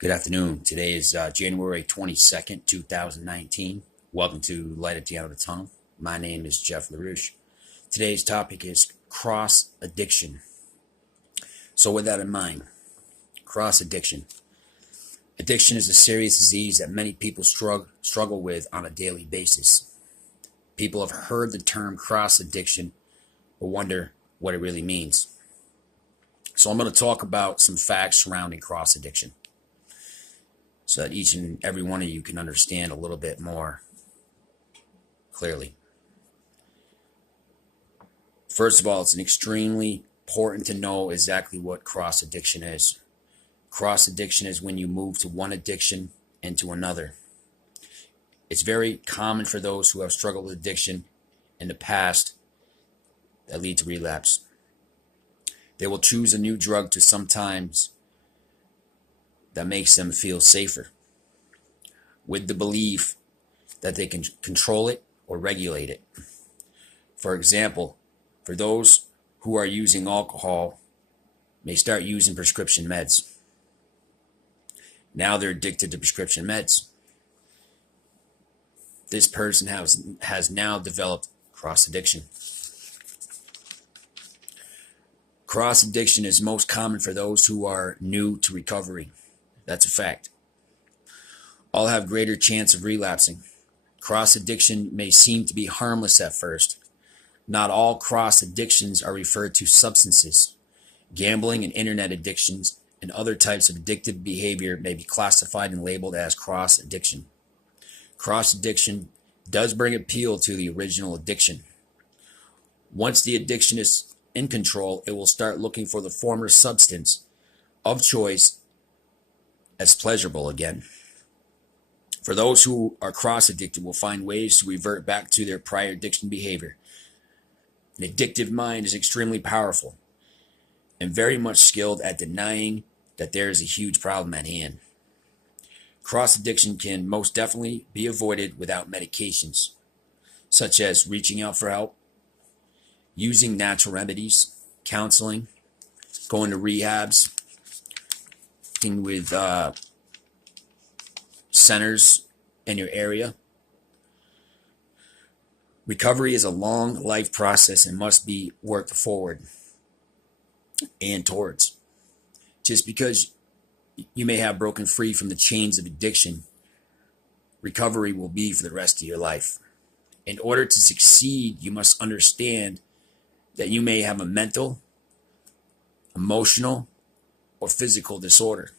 Good afternoon. Today is January 22nd, 2019. Welcome to Light at the End of the Tunnel. My name is Jeff LaRouche. Today's topic is cross addiction. So with that in mind, cross addiction. Addiction is a serious disease that many people struggle with on a daily basis. People have heard the term cross addiction but wonder what it really means. So I'm going to talk about some facts surrounding cross addiction, so that each and every one of you can understand a little bit more clearly. First of all, it's extremely important to know exactly what cross addiction is. Cross addiction is when you move to one addiction into another. It's very common for those who have struggled with addiction in the past that lead to relapse. They will choose a new drug to sometimes that makes them feel safer, with the belief that they can control it or regulate it. For example, for those who are using alcohol, may start using prescription meds. Now they're addicted to prescription meds. This person has now developed cross addiction. Cross addiction is most common for those who are new to recovery. That's a fact. All have greater chance of relapsing. Cross addiction may seem to be harmless at first. Not all cross addictions are referred to substances. Gambling and internet addictions and other types of addictive behavior may be classified and labeled as cross addiction. Cross addiction does bring appeal to the original addiction. Once the addiction is in control, it will start looking for the former substance of choice as pleasurable again. For those who are cross-addicted will find ways to revert back to their prior addiction behavior. An addictive mind is extremely powerful and very much skilled at denying that there is a huge problem at hand. Cross-addiction can most definitely be avoided without medications, such as reaching out for help, using natural remedies, counseling, going to rehabs, with centers in your area. Recovery is a long life process and must be worked forward and towards. Just because you may have broken free from the chains of addiction, recovery will be for the rest of your life. In order to succeed, you must understand that you may have a mental, emotional, or physical disorder.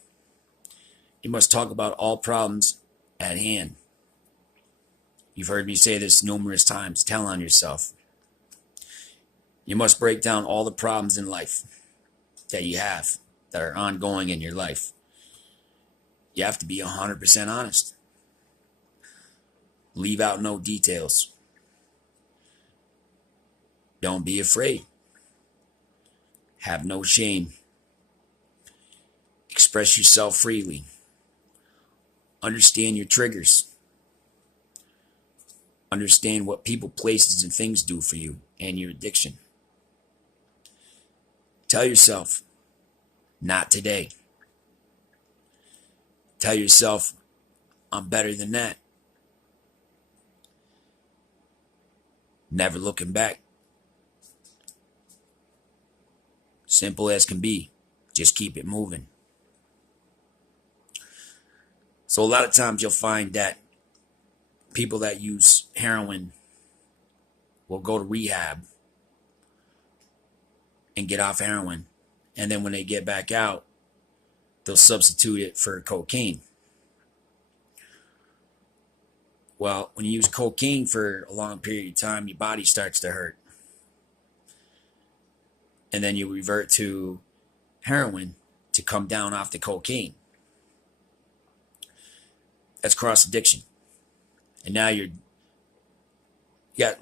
You must talk about all problems at hand. You've heard me say this numerous times. Tell on yourself. You must break down all the problems in life that you have, that are ongoing in your life. You have to be 100% honest. Leave out no details. Don't be afraid. Have no shame. Express yourself freely. Understand your triggers. Understand what people, places, and things do for you and your addiction. Tell yourself, not today. Tell yourself, I'm better than that. Never looking back. Simple as can be. Just keep it moving. So a lot of times you'll find that people that use heroin will go to rehab and get off heroin. And then when they get back out, they'll substitute it for cocaine. Well, when you use cocaine for a long period of time, your body starts to hurt. And then you revert to heroin to come down off the cocaine. That's cross addiction. And now you got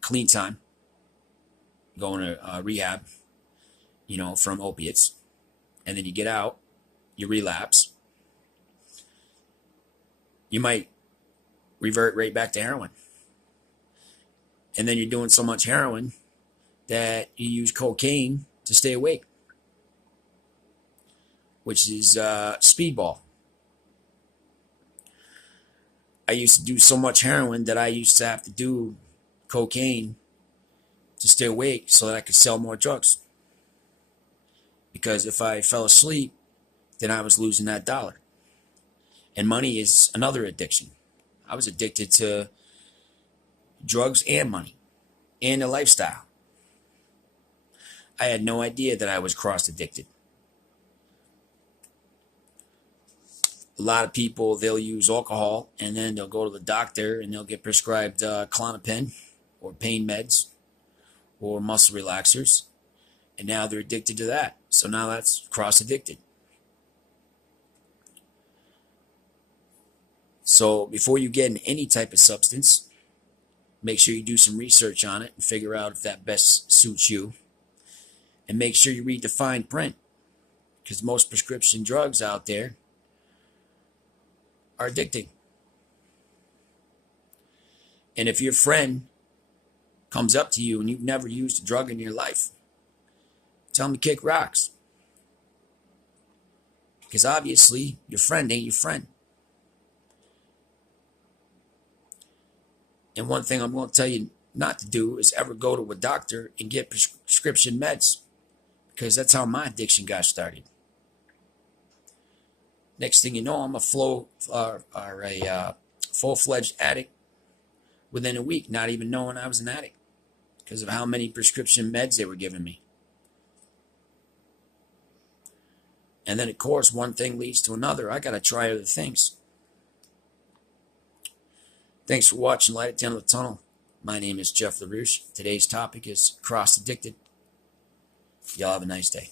clean time going to rehab, from opiates. And then you get out, you relapse. You might revert right back to heroin. And then you're doing so much heroin that you use cocaine to stay awake, which is speedball. I used to do so much heroin that I used to have to do cocaine to stay awake so that I could sell more drugs. Because if I fell asleep, then I was losing that dollar. And money is another addiction. I was addicted to drugs and money and a lifestyle. I had no idea that I was cross addicted. A lot of people, they'll use alcohol and then they'll go to the doctor and they'll get prescribed Klonopin or pain meds or muscle relaxers. And now they're addicted to that. So now that's cross addicted. So before you get in any type of substance, make sure you do some research on it and figure out if that best suits you. And make sure you read the fine print, because most prescription drugs out there are addicting. And if your friend comes up to you and you've never used a drug in your life, tell them to kick rocks. Because obviously your friend ain't your friend. And one thing I'm going to tell you not to do is ever go to a doctor and get prescription meds, because that's how my addiction got started. Next thing you know, I'm a full-fledged addict within a week, not even knowing I was an addict because of how many prescription meds they were giving me. And then, of course, one thing leads to another. I got to try other things. Thanks for watching Light at the End of the Tunnel. My name is Jeff LaRouche. Today's topic is cross addicted. Y'all have a nice day.